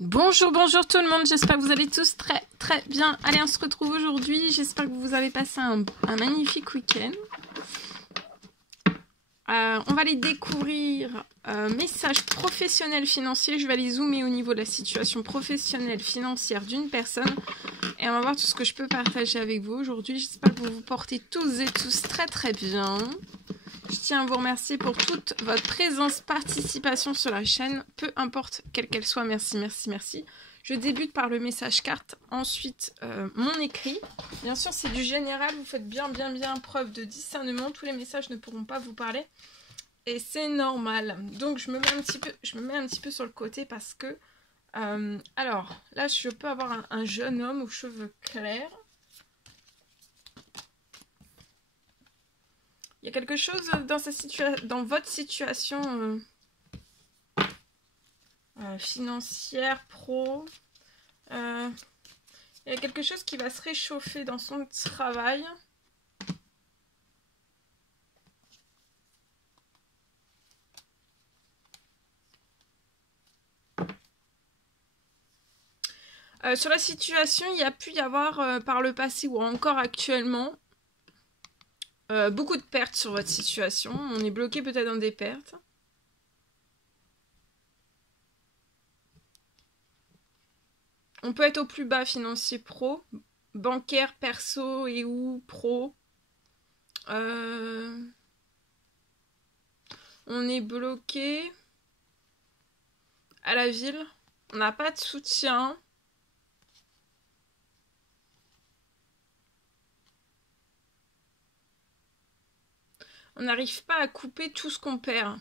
Bonjour, bonjour tout le monde, j'espère que vous allez tous très bien. Allez, on se retrouve aujourd'hui, j'espère que vous avez passé un magnifique week-end. On va aller découvrir messages professionnels financiers. Je vais aller zoomer au niveau de la situation professionnelle financière d'une personne. Et on va voir tout ce que je peux partager avec vous aujourd'hui. J'espère que vous vous portez tous et tous très bien. Je tiens à vous remercier pour toute votre présence, participation sur la chaîne, peu importe quelle qu'elle soit. Merci. Je débute par le message carte, ensuite mon écrit. Bien sûr, c'est du général, vous faites bien preuve de discernement. Tous les messages ne pourront pas vous parler et c'est normal. Donc je me mets un petit peu sur le côté parce que alors là, je peux avoir un jeune homme aux cheveux clairs. Il y a quelque chose dans votre situation financière, pro. Il y a quelque chose qui va se réchauffer dans son travail. Sur la situation, il y a pu y avoir par le passé ou encore actuellement beaucoup de pertes sur votre situation. On est bloqué peut-être dans des pertes. On peut être au plus bas financier pro, bancaire, perso et ou pro. On est bloqué à la ville. On n'a pas de soutien. On n'arrive pas à couper tout ce qu'on perd.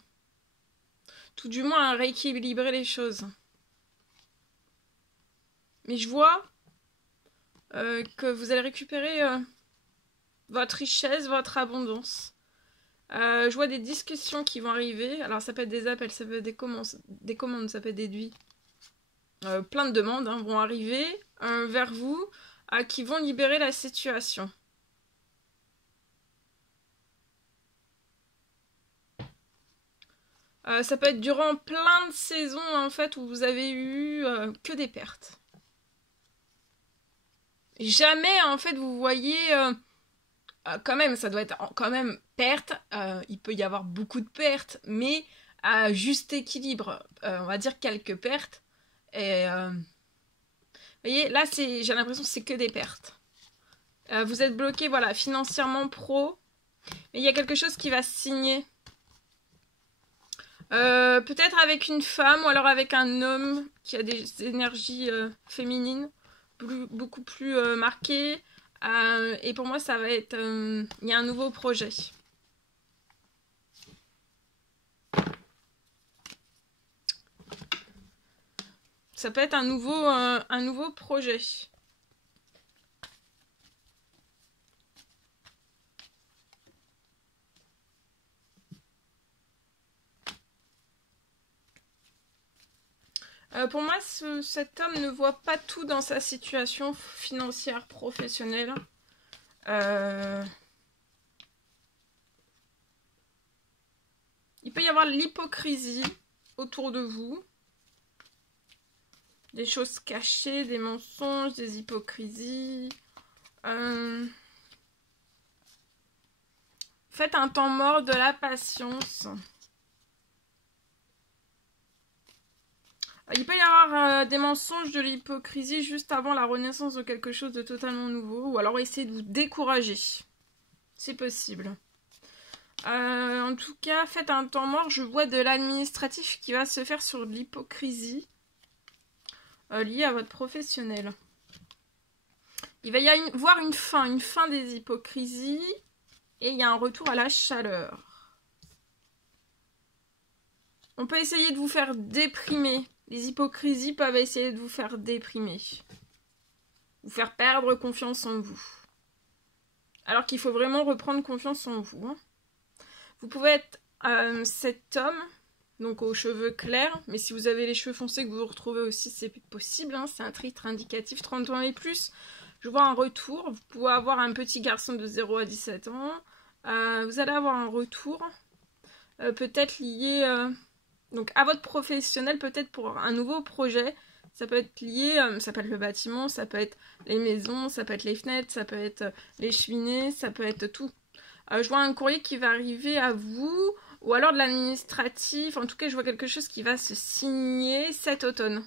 Tout du moins à rééquilibrer les choses. Mais je vois que vous allez récupérer votre richesse, votre abondance. Je vois des discussions qui vont arriver. Alors ça peut être des appels, ça peut être des commandes, ça peut être des devis. Plein de demandes vont arriver vers vous qui vont libérer la situation. Ça peut être durant plein de saisons en fait où vous avez eu que des pertes. Jamais en fait vous voyez quand même, ça doit être quand même perte. Il peut y avoir beaucoup de pertes, mais à juste équilibre. On va dire quelques pertes. Et vous voyez, là j'ai l'impression que c'est que des pertes. Vous êtes bloqué, voilà, financièrement pro. Mais il y a quelque chose qui va se signer. Peut-être avec une femme ou alors avec un homme qui a des énergies féminines beaucoup plus marquées. Et pour moi, ça va être... il y a un nouveau projet. Ça peut être un nouveau projet. Pour moi, cet homme ne voit pas tout dans sa situation financière, professionnelle. Il peut y avoir l'hypocrisie autour de vous. Des choses cachées, des mensonges, des hypocrisies. Faites un temps mort de la patience. Il peut y avoir des mensonges, de l'hypocrisie juste avant la renaissance de quelque chose de totalement nouveau. Ou alors essayer de vous décourager. C'est possible. En tout cas, faites un temps mort. Je vois de l'administratif qui va se faire sur l'hypocrisie liée à votre professionnel. Il va y avoir une fin des hypocrisies. Et il y a un retour à la chaleur. On peut essayer de vous faire déprimer. Les hypocrisies peuvent essayer de vous faire déprimer. Vous faire perdre confiance en vous. Alors qu'il faut vraiment reprendre confiance en vous. Vous pouvez être cet homme, donc aux cheveux clairs. Mais si vous avez les cheveux foncés que vous vous retrouvez aussi, c'est possible. C'est un titre indicatif 30 ans et plus. Je vois un retour. Vous pouvez avoir un petit garçon de 0 à 17 ans. Vous allez avoir un retour. Peut-être lié... donc à votre professionnel, peut-être pour un nouveau projet, Ça peut être lié, ça peut être le bâtiment, ça peut être les maisons, ça peut être les fenêtres, ça peut être les cheminées, ça peut être tout. Je vois un courrier qui va arriver à vous, ou alors de l'administratif. En tout cas, je vois quelque chose qui va se signer cet automne.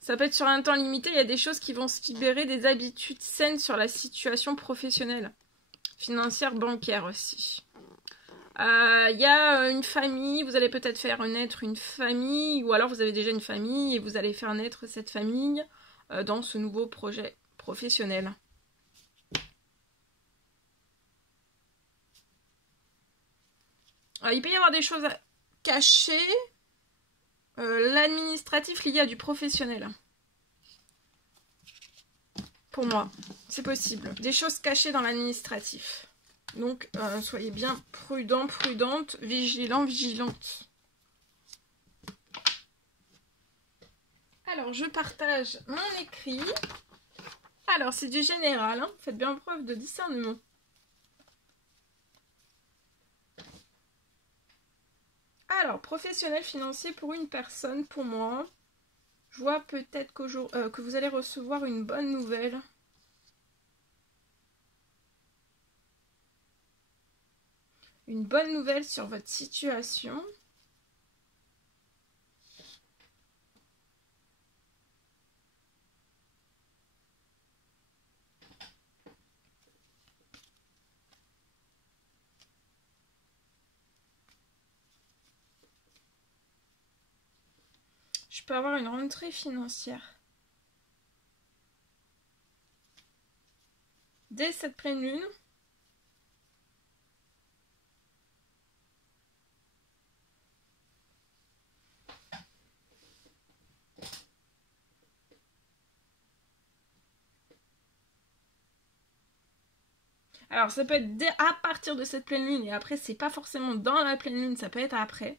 Ça peut être sur un temps limité, il y a des choses qui vont se libérer, des habitudes saines sur la situation professionnelle, financière, bancaire aussi. Il y a une famille, vous allez peut-être faire naître une famille, ou alors vous avez déjà une famille et vous allez faire naître cette famille dans ce nouveau projet professionnel. Il peut y avoir des choses cachées, l'administratif lié à du professionnel. Pour moi, c'est possible. Des choses cachées dans l'administratif. Donc, soyez bien prudents, prudentes, vigilants, vigilantes. Alors, je partage mon écrit. Alors, c'est du général, hein. Faites bien preuve de discernement. Alors, professionnel financier pour une personne, pour moi. Je vois peut-être que vous allez recevoir une bonne nouvelle. Une bonne nouvelle sur votre situation. Je peux avoir une rentrée financière. Dès cette pleine lune. Alors ça peut être à partir de cette pleine lune et après c'est pas forcément dans la pleine lune, ça peut être après.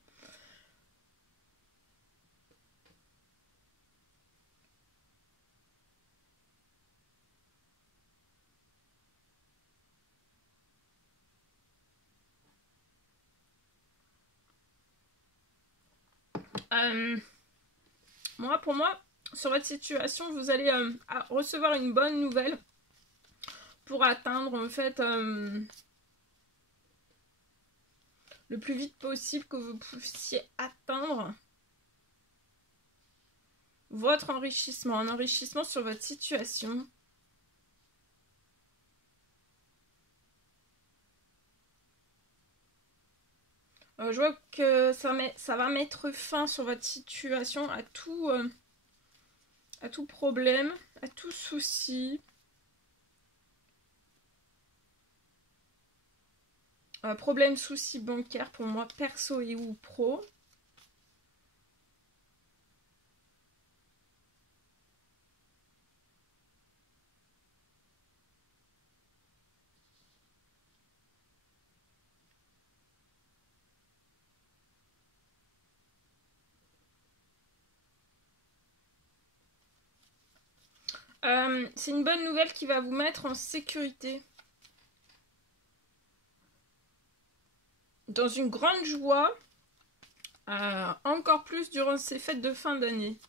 Pour moi, sur votre situation, vous allez recevoir une bonne nouvelle pour atteindre en fait le plus vite possible que vous puissiez atteindre votre enrichissement, un enrichissement sur votre situation. Je vois que ça va mettre fin sur votre situation à tout problème, à tout souci. Problème, souci bancaire pour moi, perso et ou pro. C'est une bonne nouvelle qui va vous mettre en sécurité. Dans une grande joie, encore plus durant ces fêtes de fin d'année.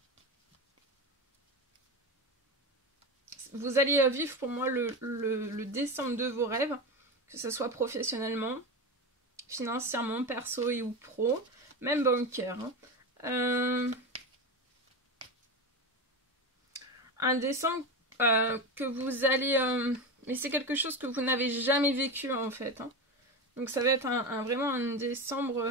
Vous allez vivre pour moi le décembre de vos rêves, que ce soit professionnellement, financièrement, perso et ou pro, même bancaire. Un décembre que vous allez... mais c'est quelque chose que vous n'avez jamais vécu en fait. Donc ça va être vraiment un décembre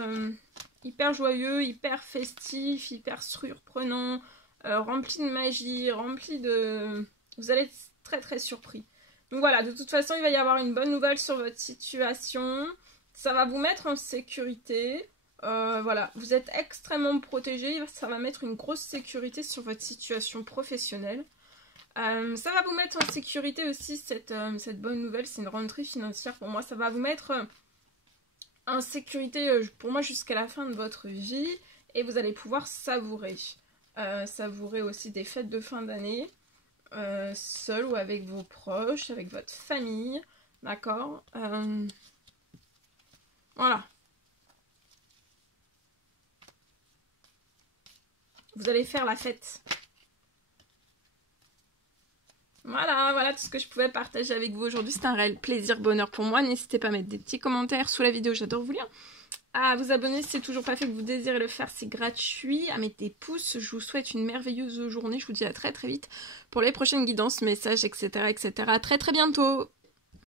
hyper joyeux, hyper festif, hyper surprenant, rempli de magie, rempli de... Vous allez être très très surpris. Donc voilà, de toute façon, il va y avoir une bonne nouvelle sur votre situation. Ça va vous mettre en sécurité. Voilà, vous êtes extrêmement protégé. Ça va mettre une grosse sécurité sur votre situation professionnelle. Ça va vous mettre en sécurité aussi, cette bonne nouvelle. C'est une rentrée financière pour moi. Ça va vous mettre en sécurité, pour moi, jusqu'à la fin de votre vie. Et vous allez pouvoir savourer. Savourer aussi des fêtes de fin d'année. Seul ou avec vos proches, avec votre famille, d'accord, voilà. Vous allez faire la fête. Voilà tout ce que je pouvais partager avec vous aujourd'hui. C'est un réel plaisir, bonheur pour moi. N'hésitez pas à mettre des petits commentaires sous la vidéo, j'adore vous lire. À vous abonner si c'est toujours pas fait, que vous désirez le faire, c'est gratuit. À mettre des pouces, je vous souhaite une merveilleuse journée. Je vous dis à très très vite pour les prochaines guidances, messages, etc. etc. À très très bientôt.